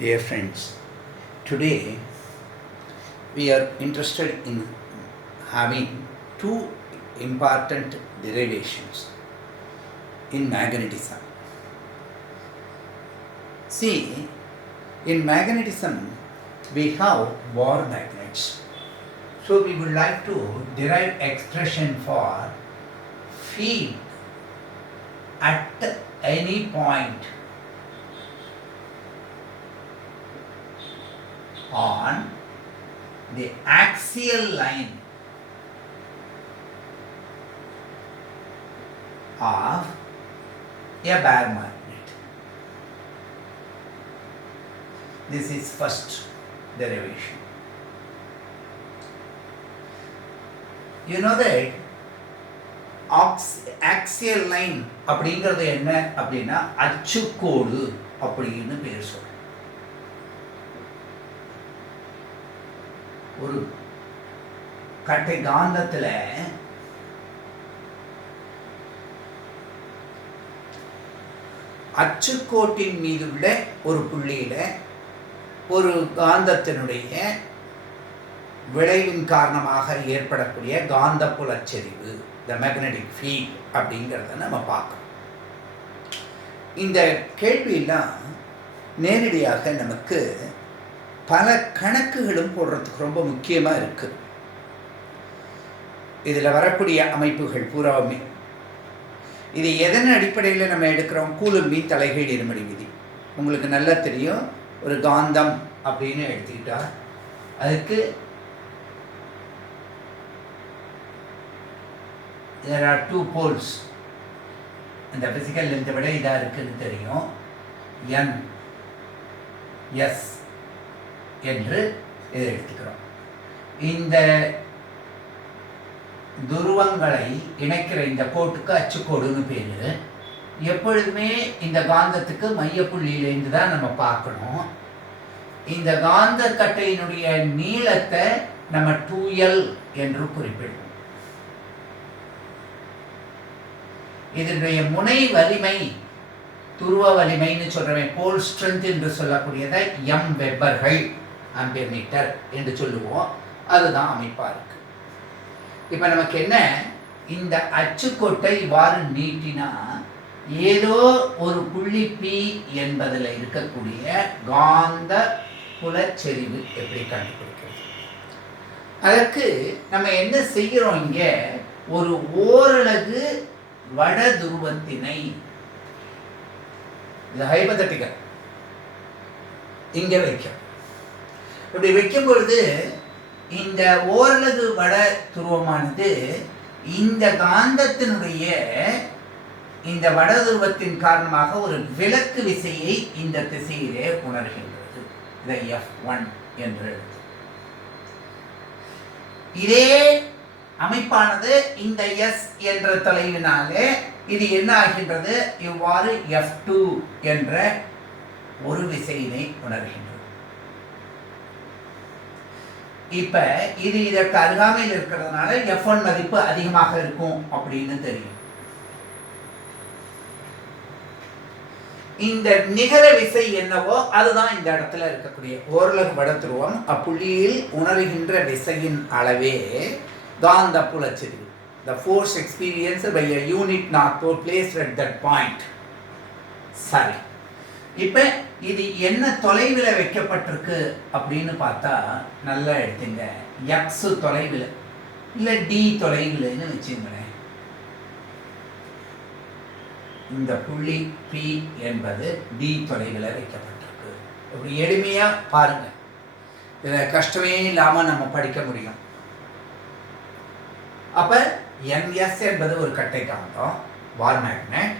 Dear friends, today we are interested in having two important derivations in magnetism. See, in magnetism we have bar magnets. So we would like to derive expression for field at any point on the axial line of a bare magnet. This is first derivation. You know that axial line அப்படிங்கிறது என்ன அப்படின்னா அச்சுக்கோடு அப்படின்னு பேர் சொல்றோம். ஒரு கட்டை காந்தத்தில் அச்சுக்கோட்டின் மீது உள்ள ஒரு புள்ளியில் ஒரு காந்தத்தினுடைய விளைவின் காரணமாக ஏற்படக்கூடிய காந்தப்புலச் செறிவு, த மேக்னெட்டிக் ஃபீல்ட் அப்படிங்கிறத நம்ம பார்க்கணும். இந்த கேள்வியெல்லாம் நேரடியாக நமக்கு பல கணக்குகளும் போடுறதுக்கு ரொம்ப முக்கியமாக இருக்குது. இதில் வரக்கூடிய அமைப்புகள் பூராவுமே இது எதன் அடிப்படையில் நம்ம எடுக்கிறோம்? கூலும்பி தலைகீழ் இருமடி விதி உங்களுக்கு நல்லா தெரியும். ஒரு காந்தம் அப்படின்னு எடுத்துக்கிட்டா அதுக்கு there are two poles. இந்த பிசிக்கல் லென்த்தை விட இதாக இருக்குன்னு தெரியும். n s என்று இதை எடுத்துக்கிறோம். இந்த துருவங்களை இணைக்கிற இந்த கோட்டுக்கு அச்சுக்கோடுன்னு பேர். எப்பொழுதுமே இந்த காந்தத்துக்கு மையப்புள்ளியிலேருந்து தான் நம்ம பார்க்கணும். இந்த காந்த கட்டையினுடைய நீளத்தை நம்ம 2L என்று குறிப்பிடுவோம். இதனுடைய முனை வலிமை, துருவ வலிமைன்னு சொல்கிறவன் போல் ஸ்ட்ரென்த் என்று சொல்லக்கூடியதை எம் வெப்பர்கள் ஆம்பியர் மீட்டர் என்று சொல்லுவோம். அதுதான் அமைப்பாக இருக்கு. இப்போ நமக்கு என்ன, இந்த அச்சுக்கோட்டை இவ்வாறு நீட்டினா ஏதோ ஒரு புள்ளி P என்பதில் இருக்கக்கூடிய காந்த புலச்செறிவு எப்படி கண்டுபிடிக்கிறது? அதற்கு நம்ம என்ன செய்கிறோம்? இங்கே ஒரு ஓரலகு வட துருவத்தினை, இது ஹைபோதெட்டிக்கல், இங்கே வைக்கும். இப்படி வைக்கும் பொழுது இந்த ஓரலகு வட துருவமானது இந்த காந்தத்தினுடைய இந்த வட துருவத்தின் காரணமாக ஒரு விலக்கு விசையை இந்த திசையிலே உணர்கின்றது. இதை F1 என்று எழுது. இதே அமைப்பானது இந்த S என்ற தொலைவினாலே இது என்ன ஆகின்றது? இவ்வாறு F2 என்ற ஒரு விசையினை உணர்கின்றது. இப்ப இது இதற்கு அருகாமையில் இருக்கிறதுனால F1 மதிப்பு அதிகமாக இருக்கும் அப்படின்னு தெரியும். இந்த நிகர விசை என்னவோ அதுதான் இந்த இடத்துல இருக்கக்கூடிய ஓரலகு வட துருவம் அப்புள்ளியில் உணர்கின்ற விசையின் அளவே காந்த புலச்செறிவு. The force experienced by a unit north pole placed at that point. சரி, இப்போ இது என்ன தொலைவில் வைக்கப்பட்டிருக்கு அப்படின்னு பார்த்தா நல்லா எடுத்துங்க. X தொலைவில் இல்லை D தொலைவில்னு வச்சுங்களேன். இந்த புள்ளி P என்பது D தொலைவில் வைக்கப்பட்டிருக்கு. இப்படி எளிமையாக பாருங்கள், இதை கஷ்டமே இல்லாமல் நம்ம படிக்க முடியும். அப்போ NS என்பது ஒரு கட்டை காந்தம், பார் மேக்னெட்.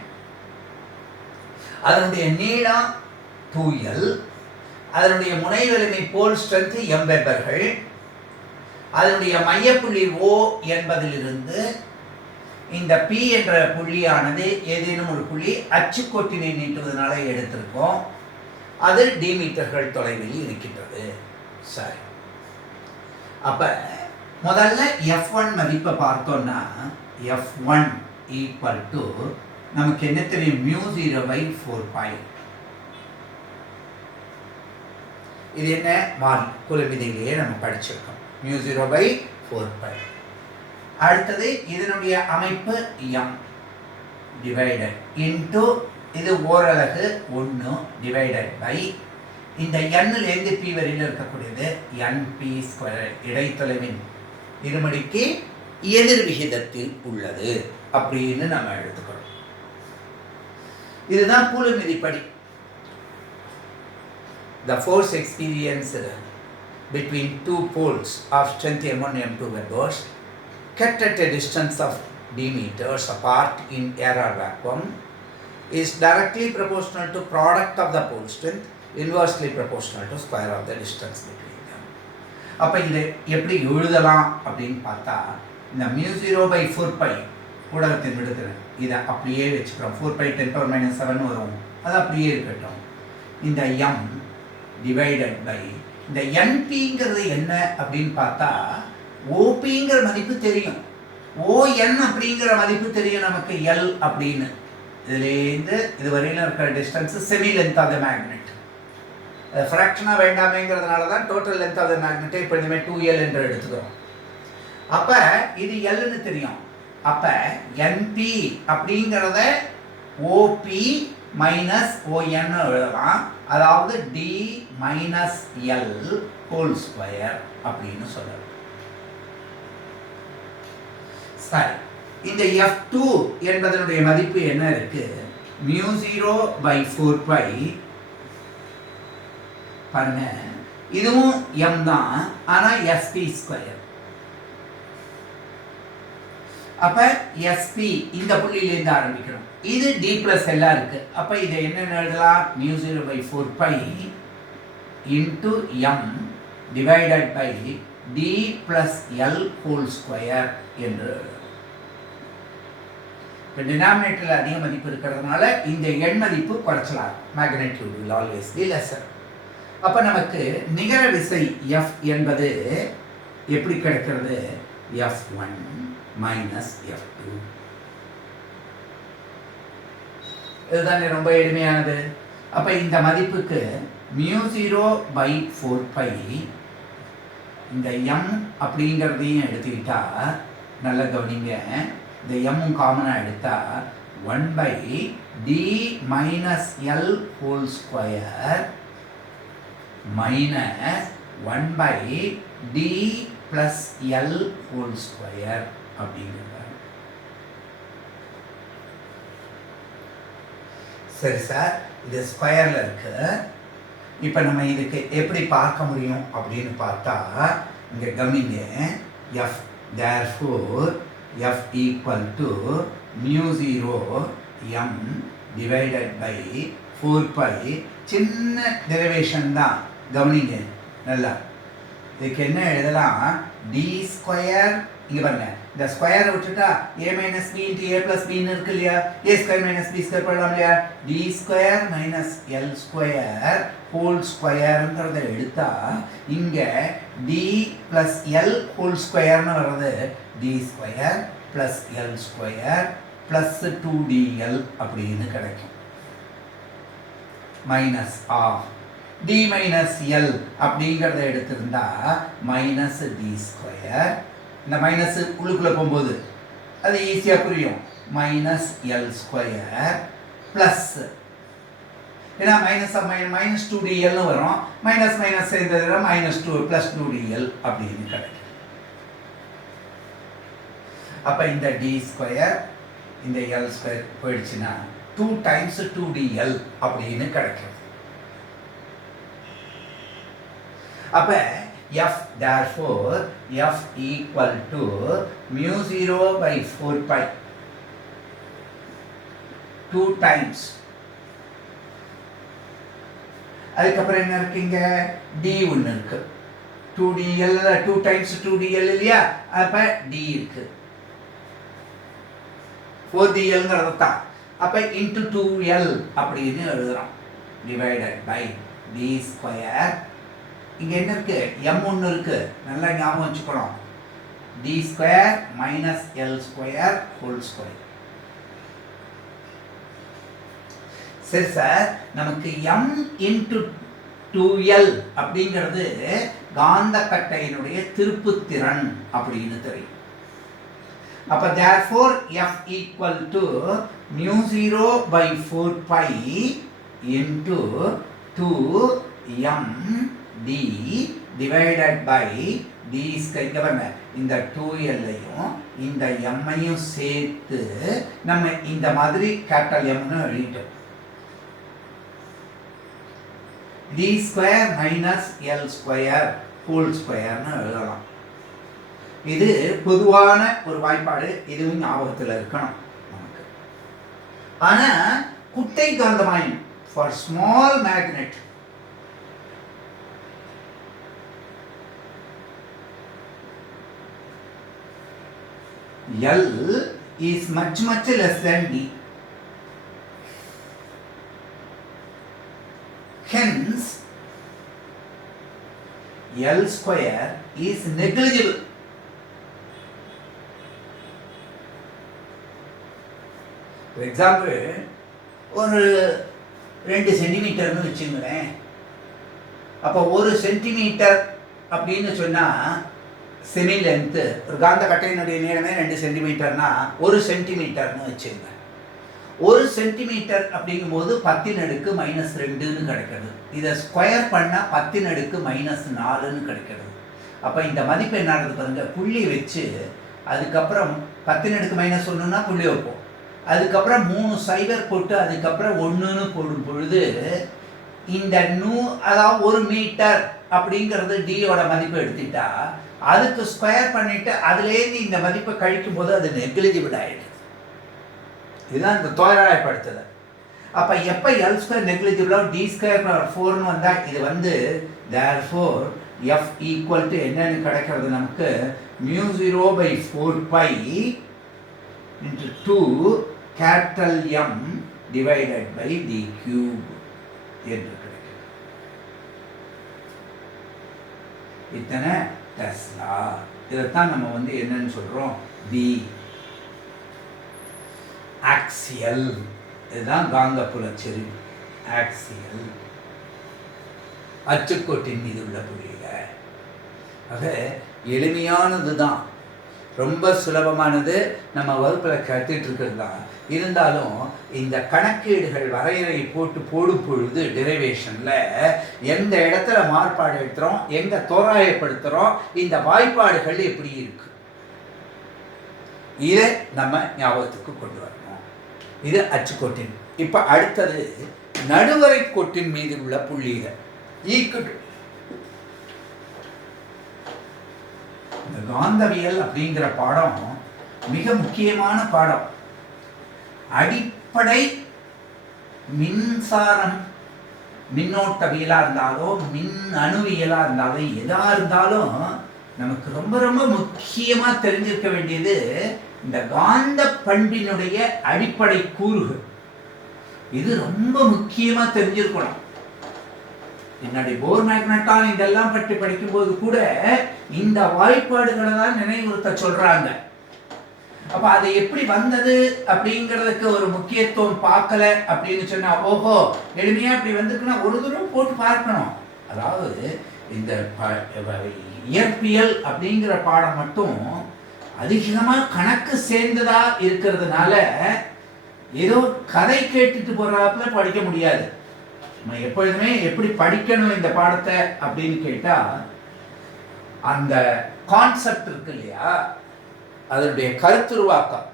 அதனுடைய நீளம் 2L, அதனுடைய முனை வலிமை போல் ஸ்ட்ரென்த் M வெப்பர்கள். அதனுடைய மையப்புள்ளி O என்பதிலிருந்து இந்த P என்ற புள்ளியானது ஏதேனும் ஒரு புள்ளி அச்சுக்கோட்டினை நீட்டுவதனால எடுத்திருக்கோம். அது D மீட்டர்கள் தொலைவில் இருக்கின்றது. சரி, அப்போ முதல்ல F1 மதிப்பை பார்த்தோம்னா F1 ஈக்குவல் டு நமக்கு என்ன தெரியும், μ0/4π. இது என்ன மாறி கூலும் விதியிலேயே நம்ம படிச்சிருக்கோம் மியூ 0/4π. அடுத்தது இதனுடைய அமைப்பு m டிவைடட் இன்டு இது ஓரலகு 1 டிவைடட் பை இந்த n-லேருந்து p வரையில் இருக்கக்கூடியது np², இடைத்தொலைவின் இருமடிக்கு எதிர் விகிதத்தில் உள்ளது அப்படின்னு நம்ம எடுத்துக்கிறோம். இதுதான் கூலும் விதிப்படி. The force experienced between two poles of strength m1 m2 were kept at a distance of d meters apart in air or vacuum is directly proportional to product of the pole strength, inversely proportional to square of the distance between them. அப்ப இதை எப்படி எழுதலாம் அப்படின்னு பார்த்தா இந்த mu 0/4π ஊடகத்தின் விடுதிறன் இதை அப்படியே வச்சுக்கிறோம். 4π 10⁻⁷ வரும், அது அப்படியே இருக்கட்டும். இந்த m டிவைடட் பை இந்த என்பிங்கிறது என்ன அப்படின்னு பார்த்தா ஓபிங்கிற மதிப்பு தெரியும், ஓஎன் அப்படிங்கிற மதிப்பு தெரியும் நமக்கு, எல் அப்படின்னு. இதுலேருந்து இது வரையிலும் இருக்கிற distance semi length of the magnet. ஃப்ராக்ஷனாக வேண்டாமேங்கிறதுனால தான் டோட்டல் லென்த் ஆஃப் த மேக்னெட்டை இப்போ இனிமேல் 2L என்று எடுத்துக்கிறோம். அப்போ இது எல்னு தெரியும். அப்போ என்பி அப்படிங்கிறத ஓபி மைனஸ் ஓஎன் எழுதலாம், அதாவது D minus L whole square அப்படின்னு சொல்லலாம். சரி, இந்த F2 என்பதனுடைய மதிப்பு என்ன இருக்கு? மியூ 0/4π பாருங்க, இதுவும் m தான், ஆனா sp². அப்ப sp இந்த புள்ளியிலிருந்து ஆரம்பிக்கிறோம். இது d plus l இருக்கு. அப்ப இதை என்ன எழுதலாம்? Mu 0/4π into m divided by d plus l whole square என்று. இப்போ டினாமினேட்டரில் அதிக மதிப்பு இருக்கிறதுனால இந்த எண் மதிப்பு குறைச்சலாம். Magnitude will always be lesser. அப்போ நமக்கு நிகர விசை F என்பது எப்படி கிடைக்கிறது? F1 minus F2. இதுதான் ரொம்ப எளிமையானது. அப்போ இந்த மதிப்புக்கு மியூ 0/4π இந்த m அப்படிங்கிறதையும் எடுத்துக்கிட்டா, நல்ல கவனிங்க, இந்த m காமனாக எடுத்தா 1/d minus L whole square minus 1/d plus L whole square அப்படிங்கிறது. சரி சார், இது ஸ்கொயரில் இருக்கு. இப்போ நம்ம இதுக்கு எப்படி பார்க்க முடியும் அப்படின்னு பார்த்தா, இங்கே கவனிங்க, f therefore f equal to mu 0 m divided by 4π. சின்ன டெரிவேஷன் தான், கவனிங்க நல்லா. இதுக்கு என்ன எழுதலாம்? d ஸ்கொயர், இங்கே பாருங்க, இந்த ஸ்கொயரை விட்டுட்டா a minus b into a plus பின்னு இருக்கு இல்லையா? a square minus b square போடலாம் இல்லையா? d square minus l square whole ஸ்கொயருங்கிறத எடுத்தா இங்கே d ப்ளஸ் எல் ஹோல் ஸ்கொயர்னு வர்றது d square plus l square plus 2dl அப்படின்னு கிடைக்கும். Minus of d minus l அப்படிங்கிறத எடுத்திருந்தா மைனஸ் டி ஸ்கொயர். இந்த மைனஸ் உள்ளுக்குள்ளே போகும்போது அது ஈஸியாக புரியும். மைனஸ் எல் ஸ்கொயர் ப்ளஸ், ஏன்னா மைனஸ் 2dlன்னு வரும், minus minus சேர்ந்ததுனா minus 2 plus 2dl அப்படின்னு கிடைக்கும். அப்போ இந்த டி ஸ்கொயர் இந்த எல் ஸ்கொயர் போயிடுச்சுன்னா 2 டைம்ஸ் 2dl அப்படின்னு கிடைக்கும். அப்போ f therefore f equal to mu 0/4π 2 times. அதுக்கப்புறம் என்ன இருக்குங்க? d ஒன்று இருக்கு, 2dl 2 times 2dl இல்லையா? அப்போ d இருக்கு, 4dlங்கிறது தான். அப்போ இன்ட்டு 2l அப்படின்னு எழுதுகிறோம், டிவைடட் பை d ஸ்கொயர். இங்கே என்ன இருக்கு? m ஒன்று இருக்கு, நல்லா ஞாபகம் வச்சுக்கணும். d square minus l square whole square. சரி சார், நமக்கு m இன்ட்டு 2L அப்படிங்கிறது காந்த கட்டையினுடைய திருப்புத்திறன் அப்படின்னு தெரியும். அப்ப therefore F equal to mu 0 by 4 pi into 2m d divided by d square. இந்த 2L ஐயும் இந்த m ஐயும் சேர்த்து நம்ம இந்த மாதிரி கேபிட்டல் M னு எழுதிட்டோம். d square minus l square whole ஸ்கொயர்னு எழுதலாம். இது பொதுவான ஒரு வாய்ப்பாடு, இதுவும் ஞாபகத்தில் இருக்கணும் நமக்கு. ஆனா குட்டை காந்தமாயின் for small magnet L is much less than D. Hence, L square is negligible. For example, ஒரு 2 சென்டிமீட்டர்னு வச்சுங்களேன். அப்போ 1 சென்டிமீட்டர் அப்படின்னு சொன்னால் செமி லென்த்து, ஒரு காந்த கட்டையினுடைய நீளமே 2 சென்டிமீட்டர்னா 1 சென்டிமீட்டர்னு வச்சுங்க. 1 சென்டிமீட்டர் அப்படிங்கும்போது 10⁻²ன்னு கிடைக்கிறது. இதை ஸ்கொயர் பண்ணால் 10⁻⁻4ன்னு கிடைக்கிறது. அப்போ இந்த மதிப்பு என்ன ஆகுது பாருங்க, புள்ளி வச்சு அதுக்கப்புறம் 10⁻⁻1ன்னா புள்ளி வைப்போம். அதுக்கப்புறம் 3 சைபர் போட்டு அதுக்கப்புறம் 1ன்னு போடும் பொழுது இந்த அதாவது 1 மீட்டர் அப்படிங்கிறது டியோட மதிப்பு எடுத்துட்டா அதுக்கு ஸ்கொயர் பண்ணிட்டு அதுலேருந்து இந்த மதிப்பை கழிக்கும் போது அது நெக்லிஜிபிள் ஆகிடுது. இதுதான் இந்த தோராயப்படுத்துதல். அப்போ எப்போ எல் ஸ்கொயர் நெக்லிஜிபிளோ டி ஸ்கொயர் பவர் 4ன்னு வந்தால் இது வந்து therefore F ஈக்குவல் டு என்னன்னு கிடைக்கிறது நமக்கு mu 0 by 4 pi into 2 capital M divided by d cube என்று கிடைக்கிறது. இத்தனை டெஸ்லா. இதைத்தான் நம்ம வந்து என்னன்னு சொல்றோம், தி ஆக்சியல். இதுதான் காந்தப்புல செறிவு, ஆக்சியல், அச்சுக்கோட்டின் மீது உள்ள புள்ளியில. ஆக எளிமையானது தான், ரொம்ப சுலபமானது, நம்ம வகுப்பில் கற்றுட்டு இருக்கிறது தான். இருந்தாலும் இந்த கணக்கீடுகள் வரையறை போடும் பொழுது டெரிவேஷனில் எந்த இடத்துல மாறுபாடு எடுத்துகிறோம், எங்கே தோராயப்படுத்துகிறோம், இந்த வாய்ப்பாடுகள் எப்படி இருக்கு, இதை நம்ம ஞாபகத்துக்கு கொண்டு வரணும். இது அச்சுக்கோட்டின். இப்போ அடுத்தது நடுவரை கோட்டின் மீது உள்ள புள்ளிகள். இந்த காந்தவியல் அப்படிங்கிற பாடம் மிக முக்கியமான பாடம். அடிப்படை மின்சாரம், மின்னோட்டவியலாக இருந்தாலும் மின் அணுவியலாக இருந்தாலும் எதாக இருந்தாலும் நமக்கு ரொம்ப ரொம்ப முக்கியமாக தெரிஞ்சிருக்க வேண்டியது இந்த காந்த பண்பினுடைய அடிப்படை கூறுகள். இது ரொம்ப முக்கியமாக தெரிஞ்சிருக்கணும். என்னுடைய போர் மேக்னட்டான் இதெல்லாம் பற்றி படிக்கும்போது கூட இந்த வாய்ப்பாடுகளை தான் நினைவுறுத்த சொல்றாங்க. அப்ப அது எப்படி வந்தது அப்படிங்கிறதுக்கு ஒரு முக்கியத்துவம் பார்க்கல அப்படின்னு சொன்னா, ஓஹோ எளிமையா இப்படி வந்திருக்குன்னா ஒரு தூரம் போட்டு பார்க்கணும். அதாவது இந்த இயற்பியல் அப்படிங்கிற பாடம் மட்டும் அதிகமா கணக்கு சேர்ந்ததா இருக்கிறதுனால ஏதோ கதை கேட்டுட்டு போறாப்புல படிக்க முடியாது. நம்ம எப்பொழுதுமே எப்படி படிக்கணும் இந்த பாடத்தை அப்படின்னு கேட்டா, அந்த கான்செப்ட் இருக்கு இல்லையா, அதனுடைய கருத்துருவாக்கம்,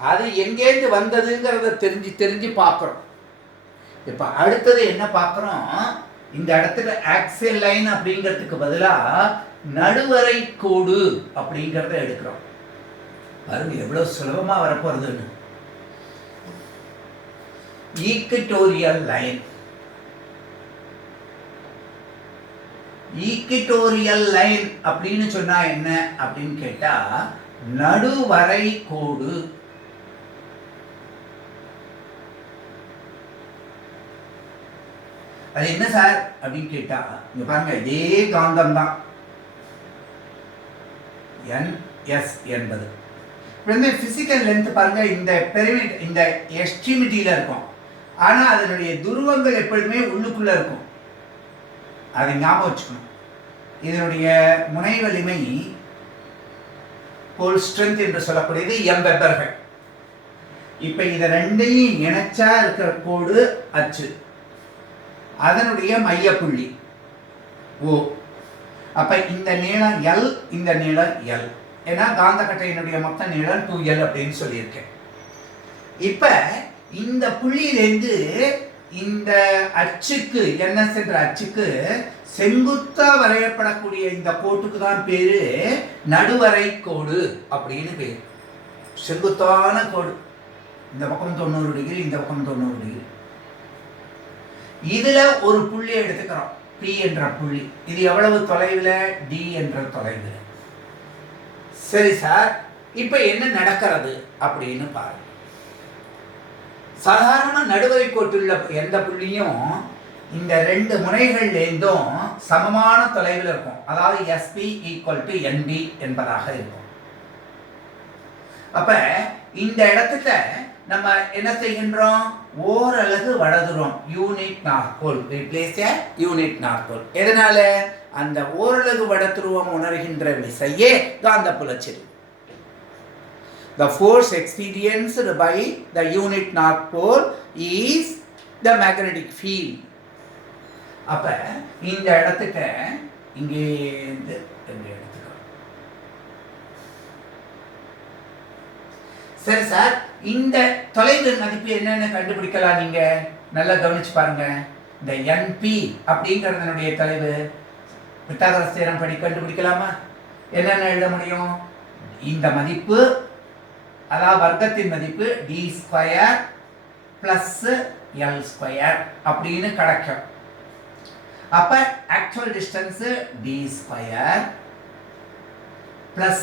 அது எங்கேருந்து வந்ததுங்கிறத தெரிஞ்சு பார்க்குறோம். இப்போ அடுத்தது என்ன பார்க்குறோம், இந்த இடத்துல ஆக்சியல் லைன் அப்படிங்கிறதுக்கு பதிலாக நடுவரை கோடு அப்படிங்கிறத எடுக்கிறோம். பாருங்க எவ்வளோ சுலபமாக வரப்போறதுன்னு. Equatorial line. ஈக்வட்டோரியல் லைன் அப்படின்னு சொன்னா என்ன அப்படின்னு கேட்டா, நடுவரை கோடு. அது என்ன சார் அப்படின்னு கேட்டா, இங்க பாருங்க இதே காந்தம் தான் NS என்பது. பிசிக்கல் லென்த் பாருங்க, இந்த பெரிமீட் இந்த எக்ஸ்ட்ரீமிட்டியில இருக்கும். ஆனா அதனுடைய துருவங்கள் எப்பொழுதுமே உள்ளுக்குள்ள இருக்கும். அதை ஞாபகம் வச்சுக்கணும். இதனுடைய முனை வலிமை போல் ஸ்ட்ரென்த் என்று சொல்லக்கூடியது எம் வெபர்கள். இப்போ இதை ரெண்டையும் இணைச்சா இருக்கிற கோடு அச்சு, அதனுடைய மையப்புள்ளி ஓ. அப்போ இந்த நீளம் எல், இந்த நீளம் எல். ஏன்னா காந்தக்கட்டையினுடைய மொத்த நீளம் 2L அப்படின்னு சொல்லியிருக்கேன். இப்போ இந்த புள்ளியிலேருந்து இந்த அச்சுக்கு, NS என்ற அச்சுக்கு செங்குத்தா வரையப்படக்கூடிய இந்த கோட்டுக்கு தான் பேரு நடுவரை கோடு அப்படின்னு பேர். செங்குத்தான கோடு, இந்த பக்கம் 90 டிகிரி, இந்த பக்கம் 90 டிகிரி. இதுல ஒரு புள்ளி எடுத்துக்கிறோம், P என்ற புள்ளி. இது எவ்வளவு தொலைவில்? D என்ற தொலைவில். சரி சார், இப்ப என்ன நடக்கிறது அப்படின்னு பாருங்க. சாதாரண நடுவரை கோட்டுள்ள எந்த புள்ளியும் இந்த ரெண்டு முனைகள்லேருந்தும் சமமான தொலைவில் இருக்கும். அதாவது SP = NB என்பதாக இருக்கும். அப்ப இந்த இடத்துல நம்ம என்ன செய்கின்றோம்? ஓரலகு வடதுருவம், unit north pole. Replace a unit north pole. எதனால? அந்த ஓரலகு வடதுருவம் உணர்கின்ற விசையே காந்தப்புலச்செறிவு. The force experienced by the unit north pole is the magnetic field. அப்ப இந்த இடத்துக்கு இங்கே இந்த இடத்துக்கு. சரி சார், இந்த தொலைவு மதிப்பு என்னன்னு கண்டுபிடிக்கலாம். நீங்க நல்லா கவனிச்சு பாருங்க. இந்த NP அப்படிங்கிறதனுடைய தொலைவு பித்தாகரஸ் தியரம் படி கண்டுபிடிக்கலாமா? என்னென்ன எழுத முடியும்? இந்த மதிப்பு, அதாவது வர்க்கத்தின் மதிப்பு d² + l² அப்படின்னு கிடைக்கும். அப்ப actual distance d² +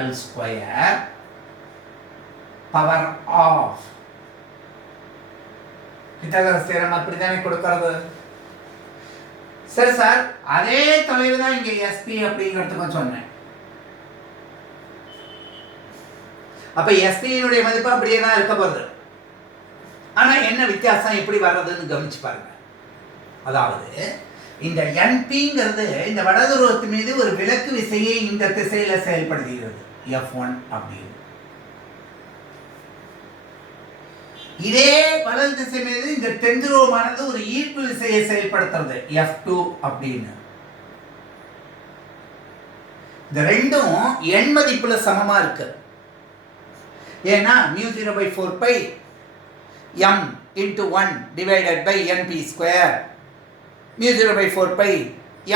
l² power of. Pythagoras theorem அப்படித்தானே கொடுக்கிறது. சரி சார், அதே தொலைவு தான் இங்க SP அப்படிங்கிறதுக்கும் சொன்னேன். அப்ப SP-னுடைய மதிப்பு அப்படியே தான் இருக்க போகுது. ஆனா என்ன வித்தியாசம், எப்படி வர்றதுன்னு கவனிச்சு பாருங்க. அதாவது இந்த NPங்கிறது இந்த வடதுருவத்தின் மீது ஒரு விலக்கு விசையை இந்த திசையில செயல்படுத்துகிறது, F1 அப்படின்னு. இதே வலது திசை மீது இந்த தென்துருவமானது ஒரு ஈர்ப்பு விசையை செயல்படுத்துறது, F2 அப்படின்னு. இந்த ரெண்டும் எண் மதிப்புல சமமா இருக்கு. ஏன்னா μ0/4π m × 1 / NP², μ0/4π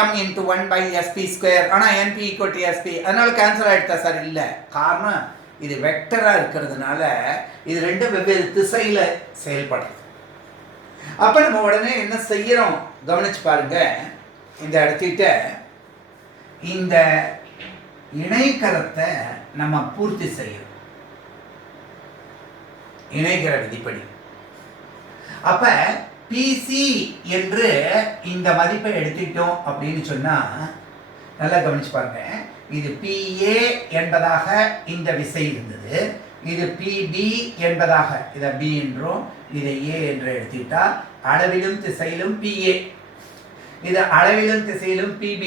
m × 1/SP². ஆனால் NP = SP, அதனால கேன்சல் ஆகிடுதா சார்? இல்லை. காரணம் இது வெக்டராக இருக்கிறதுனால இது ரெண்டும் வெவ்வேறு திசையில் செயல்படுறது. அப்போ நம்ம உடனே என்ன செய்யறோம் கவனிச்சு பாருங்க. இந்த இடத்திட்ட இந்த இணைகரத்தை நம்ம பூர்த்தி செய்யறோம், இணைகர விதிப்படி. அப்ப PC என்று இந்த மதிப்பை எடுத்துட்டோம் அப்படின்னு சொன்னா நல்லா கவனிச்சு பாருங்க. இது PA என்பதாக இந்த விசை இருந்தது, இது PB என்பதாக இதை B என்றும் இதை A என்று எடுத்துட்டா அளவிலும் திசையிலும் PA, இது அளவிலும் திசையிலும் PB.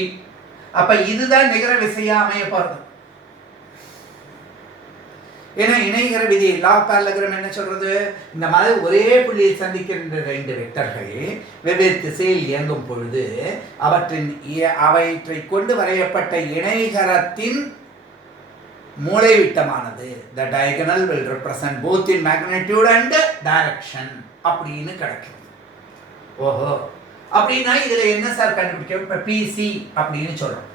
அப்ப இதுதான் நிகர விசையா அமைய போறது. ஏன்னா இணைகர விதி, லா ஆஃப் பேரலகிராம் என்ன சொல்றது? இந்த மாதிரி ஒரே புள்ளியில் சந்திக்கின்ற ரெண்டு வெக்டர்கள் வெவ்வேறு திசையில் இயங்கும் பொழுது அவற்றை கொண்டு வரையப்பட்ட இணைகரத்தின் மூலைவிட்டமானது, the diagonal will represent both in magnitude and direction அப்படின்னு கிடைக்கும். ஓஹோ, அப்படின்னா இதுல என்ன சார் கண்டுபிடிக்கும்? இப்ப PC அப்படின்னு சொல்றோம்.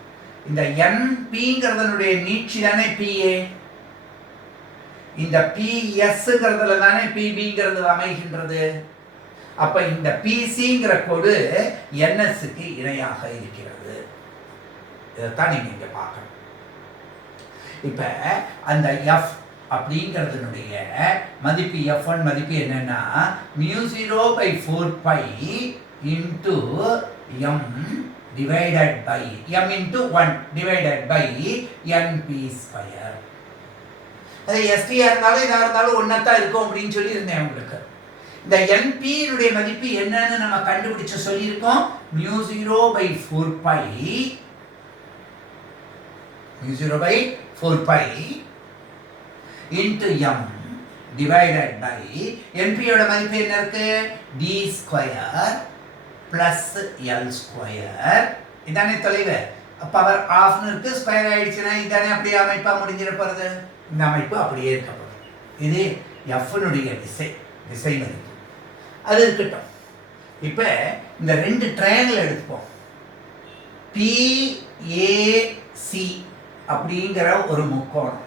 இந்த NPங்கிறதனுடைய நீட்சி தானே PA, இந்த PS-ங்கிறதுல தானே PB-ங்கிறது அமைகின்றது. அப்ப இந்த PC-ங்கிற கோடு NS-க்கு இணையாக இருக்கிறது. இதைத்தான் நீங்க இங்க பார்க்கணும். இப்ப அந்த F அப்படிங்கிறதுனுடைய மதிப்பு, F1 மதிப்பு என்னன்னா μ0/4π × m × 1 / NP². அது ST இருந்தாலும் இதாக இருந்தாலும் ஒன்றா தான் இருக்கும் அப்படின்னு சொல்லி இருந்தேன் உங்களுக்கு. இந்த NP னுடைய மதிப்பு என்னன்னு நம்ம கண்டுபிடிச்சு சொல்லியிருக்கோம். mu 0 by 4 pi into m divided by NP யோட மதிப்பு என்ன இருக்கு? d square plus l square. இதானே தொலைவு. பவர் ஆஃப்னு இருக்கு, ஸ்கொயர் ஆயிடுச்சுன்னா இதானே அப்படியே அமைப்பா முடிஞ்சிட போறது. இந்த அமைப்பு அப்படியே இருக்க போகுது. இது f னுடைய திசை மதிப்பு. அது இருக்கட்டும். இப்போ இந்த ரெண்டு ட்ரையாங்கிள் எடுத்துப்போம். PAC அப்படிங்கிற ஒரு முக்கோணம்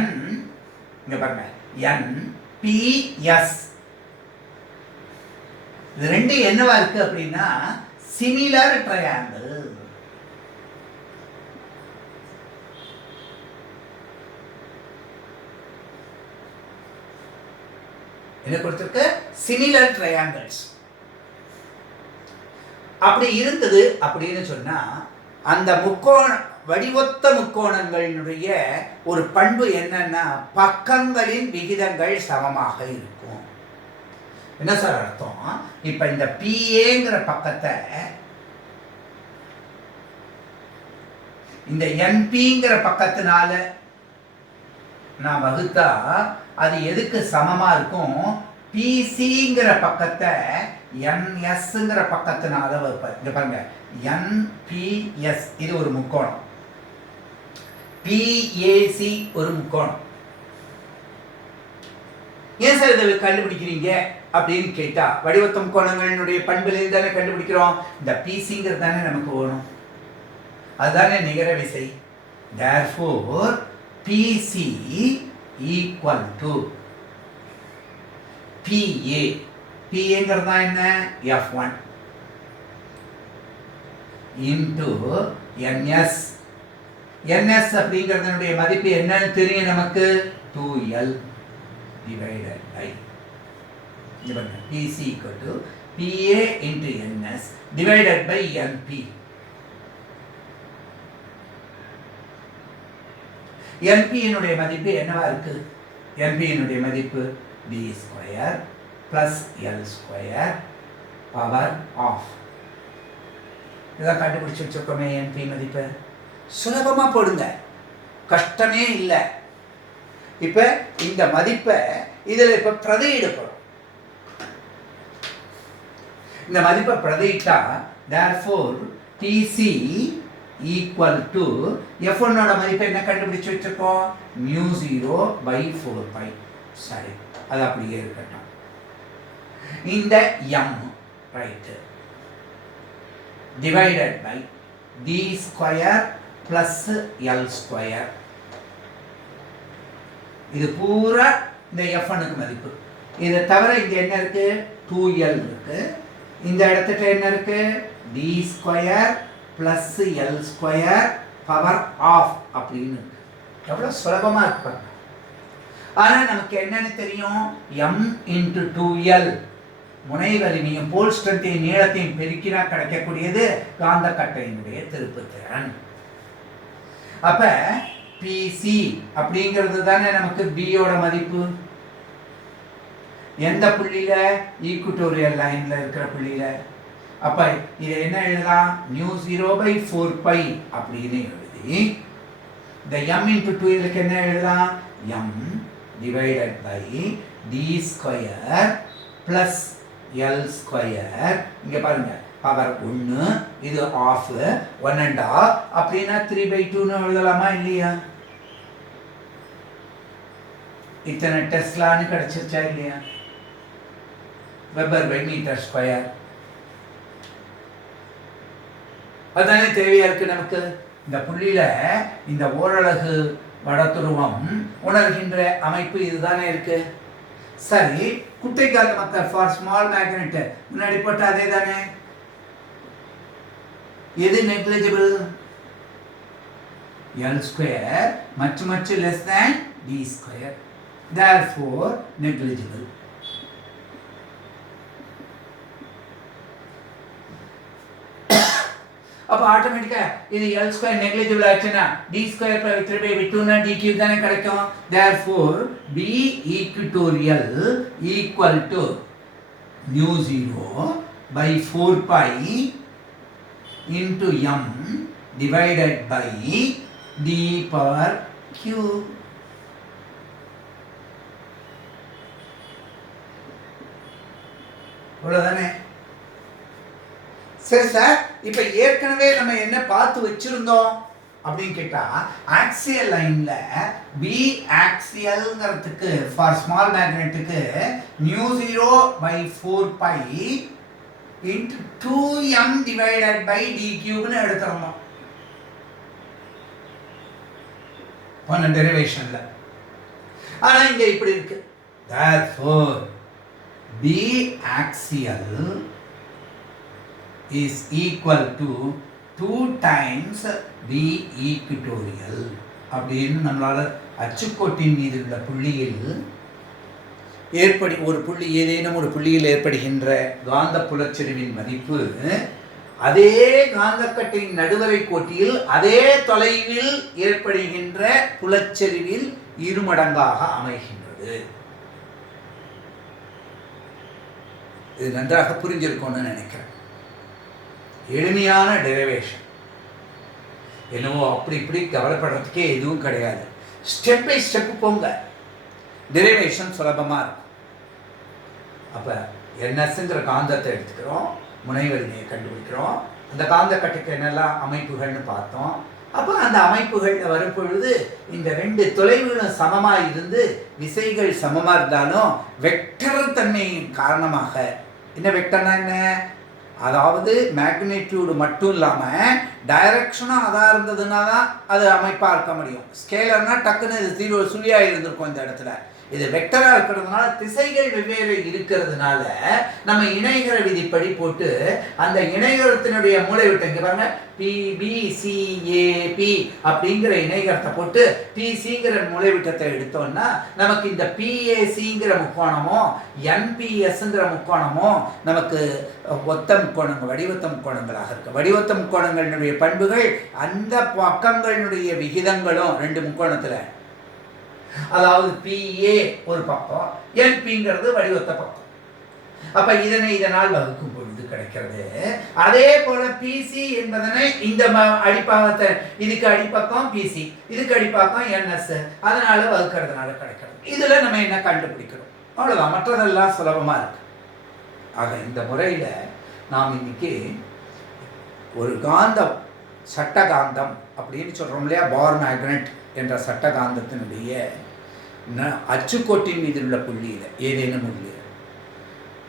N இங்க பாருங்க NPS. இது ரெண்டு என்னவா இருக்கு அப்படின்னா சிமிலர் ட்ரையாங்கிள். என்ன கொடுத்திருக்கு? Similar triangles. அப்படி இருந்தது அப்படின்னு சொன்னா அந்த வடிவொத்த முக்கோணங்களினுடைய ஒரு பண்பு என்னன்னா பக்கங்களின் விகிதங்கள் சமமாக இருக்கும். என்ன சார் அர்த்தம்? இப்ப இந்த PAங்கிற பக்கத்தை இந்த NPங்கிற பக்கத்தினால நான் வகுத்தா அது எதுக்கு சமமா இருக்கும்? PCங்கிற பக்கத்தை NSங்கிற பக்கத்தினால வகுப்பேன். இங்க பாருங்க NPS இது ஒரு முக்கோணம், PAC ஒரு முக்கோணம். ஏன் சார் இதை கண்டுபிடிக்கிறீங்க அப்படின்னு கேட்டா வடிவத்த முக்கோணங்களினுடைய பண்புலேருந்து தானே கண்டுபிடிக்கிறோம். இந்த PCங்கிறது தானே நமக்கு வேணும், அதுதானே நிகர விசை. therefore PC equal to PA. PAங்கிறது தான் என்ன? F1 into NS. NS அப்படிங்கிறதுனுடைய மதிப்பு என்னன்னு தெரியும் நமக்கு, 2L divided by PC equal to PA into NS divided by NP. NP னுடைய மதிப்பு என்னவா இருக்கு? NP னுடைய மதிப்பு d square plus L square power of. இதான் கண்டுபிடிச்சு வச்சிருக்கோமே NP மதிப்பு. சுலபமா போடுங்க, கஷ்டமே இல்லை. இப்ப இந்த மதிப்பை இதுல இப்ப பிரதியிட போறோம். இந்த மதிப்பை பிரதியிட்டா therefore TC equal to F1 ஓட மதிப்பை என்ன கண்டுபிடிச்சு வச்சிருக்கோம்? mu 0 by 4 pi. சரி, அது அப்படியே இருக்கட்டும். இந்த m right divided by d square plus L square. இது பூரா இந்த F1 க்கு மதிப்பு. இதை தவிர இங்க என்ன இருக்கு? 2L இருக்கு. இந்த இடத்துல என்ன இருக்கு? d square plus L square power of அப்படின்னு இருக்கு. எவ்வளவு சுலபமா இருக்கு. ஆனா நமக்கு என்னன்னு தெரியும்? m into 2L முனை வலிமையும் போல் ஸ்ட்ரென்த்தையும் நீளத்தையும் பெருக்கினா கிடைக்கக்கூடியது காந்த கட்டையினுடைய திருப்புத்திறன். அப்ப PC அப்படிங்கிறது தானே நமக்கு B யோட மதிப்பு. எந்த புள்ளியில? ஈக்குட்டோரியல் லைன்ல இருக்கிற புள்ளியில. அப்ப இதை என்ன எழுதலாம்? mu 0 by 4 pi அப்படின்னு எழுதி இந்த m into 2 இதுக்கு என்ன எழுதலாம்? m divided by d square plus L square. இங்க பாருங்க பவர் 1, இது ஆஃப் 1.5 அப்படின்னா 3/2 ன்னு எழுதலாமா இல்லையா? இத்தனை டெஸ்லான்னு கிடைச்சிருச்சா இல்லையா? Weber per metre square. அதுதானே தேவையா இருக்கு நமக்கு. இந்த புள்ளியில இந்த ஓரலகு வடதுருவம் உணர்கின்ற அமைப்பு இதுதானே இருக்கு. சரி, குட்டைக்கால மக்கள் ஃபார் ஸ்மால் மேக்னெட் முன்னாடி போட்ட அதே தானே. எது negligible? L square much less than d square, therefore negligible. அப்போ ஆட்டோமேட்டிக்காக இது L ஸ்கொயர் நெக்லிஜிபிள் ஆச்சுன்னா D ஸ்கொயர் பை 3/2னா D கியூப் தானே கிடைக்கும். therefore B equatorial equal to mu 0 by 4 pi into m divided by D power Q. அவ்வளோதானே. சரி sir, இப்போ ஏற்கனவே நம்ம என்ன பார்த்து வச்சிருந்தோம் அப்படின்னு கேட்டால், ஆக்சியல் லைனில் பி ஆக்சியல்ங்கிறதுக்கு ஃபார் ஸ்மால் மேக்னெட்டுக்கு mu 0 by 4 pi into 2m divided by d cube எடுத்துறோம் போன டெரிவேஷன்ல. ஆனால் இங்கே இப்படி இருக்கு. therefore B axial is equal to 2 times B equatorial அப்படின்னு நம்மளால அச்சுக்கோட்டின் மீது உள்ள புள்ளியில் ஒரு புள்ளி ஏதேனும் ஒரு புள்ளியில் ஏற்படுகின்ற காந்த புலச்செறிவின் மதிப்பு அதே காந்தக்கட்டின் நடுவரை கோட்டில் அதே தொலைவில் ஏற்படுகின்ற புலச்செறிவில் இருமடங்காக அமைகின்றது. இது நன்றாக புரிஞ்சிருக்கும்னு நினைக்கிறேன். எளிமையான டெரிவேஷன், என்னவோ அப்படி இப்படி கவலைப்படுறதுக்கே எதுவும் கிடையாது. ஸ்டெப் பை ஸ்டெப் போங்க, டெரிவேஷன் சுலபமாக இருக்கும். அப்போ NSங்கிற காந்தத்தை எடுத்துக்கிறோம், முனைவரிமையை கண்டுபிடிக்கிறோம், அந்த காந்த கட்டுக்கு என்னெல்லாம் அமைப்புகள்னு பார்த்தோம். அப்போ அந்த அமைப்புகளில் வரும் பொழுது இந்த ரெண்டு தொலைவுகளும் சமமாக இருந்து விசைகள் சமமாக இருந்தாலும் வெக்டர் தன்மையின் காரணமாக, என்ன வெக்டர்னா என்ன, அதாவது மேக்னிடியூடு மட்டும் இல்லாமல் டைரக்ஷனும் அதாக இருந்ததுன்னா தான் அது அமைப்பாக இருக்க முடியும். ஸ்கேலர்னா டக்குன்னு இது சுழியாக இருந்திருக்கும். இந்த இடத்துல இது வெக்டராக இருக்கிறதுனால திசைகள் வெவ்வேறு இருக்கிறதுனால நம்ம இணைகர விதிப்படி போட்டு அந்த இணைகரத்தினுடைய மூலைவிட்டம் இங்கே பாருங்க PBCAP அப்படிங்கிற இணைகரத்தை போட்டு PCங்கிற மூலைவிட்டத்தை எடுத்தோம்னா நமக்கு இந்த PACங்கிற முக்கோணமும் NPSங்கிற முக்கோணமும் நமக்கு ஒத்த முக்கோணங்கள் வடிவத்த முக்கோணங்களாக இருக்கு. வடிவத்த முக்கோணங்களுடைய பண்புகள் அந்த பக்கங்களுடைய விகிதங்களும் ரெண்டு முக்கோணத்தில், அதாவது PA ஒரு பக்கம், NPங்கிறது வடிவத்த பக்கம். அப்ப இதனால் வகுக்கும் பொழுது கிடைக்கிறது. அதே போல PC என்பதனை இந்த அடிப்பாகத்தை, இதுக்கு அடிப்பக்கம் PC, இதுக்கு அடிப்பாக்கம் NS, அதனால வகுக்கிறதுனால கிடைக்கிறது. இதுல நம்ம என்ன கண்டுபிடிக்கிறோம், அவ்வளவுதான். மற்றதெல்லாம் சுலபமா இருக்கு. ஆக இந்த முறையில நாம் இன்னைக்கு ஒரு காந்தம், சட்ட காந்தம் அப்படின்னு சொல்றோம் இல்லையா, பார் மேக்னெட் என்ற சட்ட காந்தத்தினுடைய அச்சுக்கோட்டின் மீது உள்ள புள்ளியில் ஏதேனும் உள்ள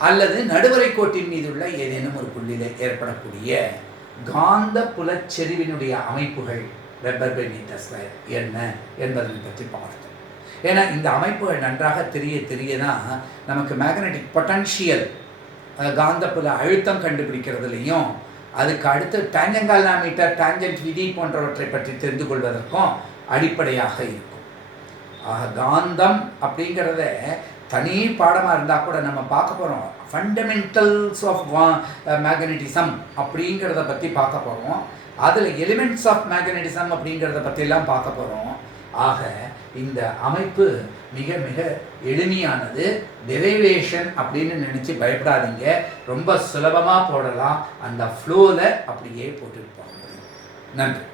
அல்லது நடுவரை கோட்டின் மீது உள்ள ஏதேனும் ஒரு புள்ளியில் ஏற்படக்கூடிய காந்த புலச்செறிவினுடைய அமைப்புகள் வெபர் பை மீட்டர் ஸ்கொயர் என்ன என்பதை பற்றி பார்த்தோம். ஏன்னா இந்த அமைப்புகள் நன்றாக தெரிய தான் நமக்கு மேக்னெட்டிக் பொட்டன்ஷியல், காந்த புல அழுத்தம் கண்டுபிடிக்கிறதுலையும் அதுக்கு அடுத்து டான்ஜென்ட் டான்ஜென்ட் விதி போன்றவற்றை பற்றி தெரிந்து கொள்வதற்கும் அடிப்படையாக இருக்கும். ஆக காந்தம் அப்படிங்கிறத தனி பாடமாக இருந்தால் கூட நம்ம பார்க்க போகிறோம். ஃபண்டமெண்டல்ஸ் ஆஃப் மேக்னட்டிசம் அப்படிங்கிறத பற்றி பார்க்க போகிறோம். அதில் எலிமெண்ட்ஸ் ஆஃப் மேக்னட்டிசம் அப்படிங்கிறத பற்றியெல்லாம் பார்க்க போகிறோம். ஆக இந்த அமைப்பு மிக மிக எளிமையானது. டெரிவேஷன் அப்படின்னு நினச்சி பயப்படாதீங்க, ரொம்ப சுலபமாக போடலாம். அந்த ஃப்ளோவில் அப்படியே போட்டுட்டு போக முடியும். நன்றி.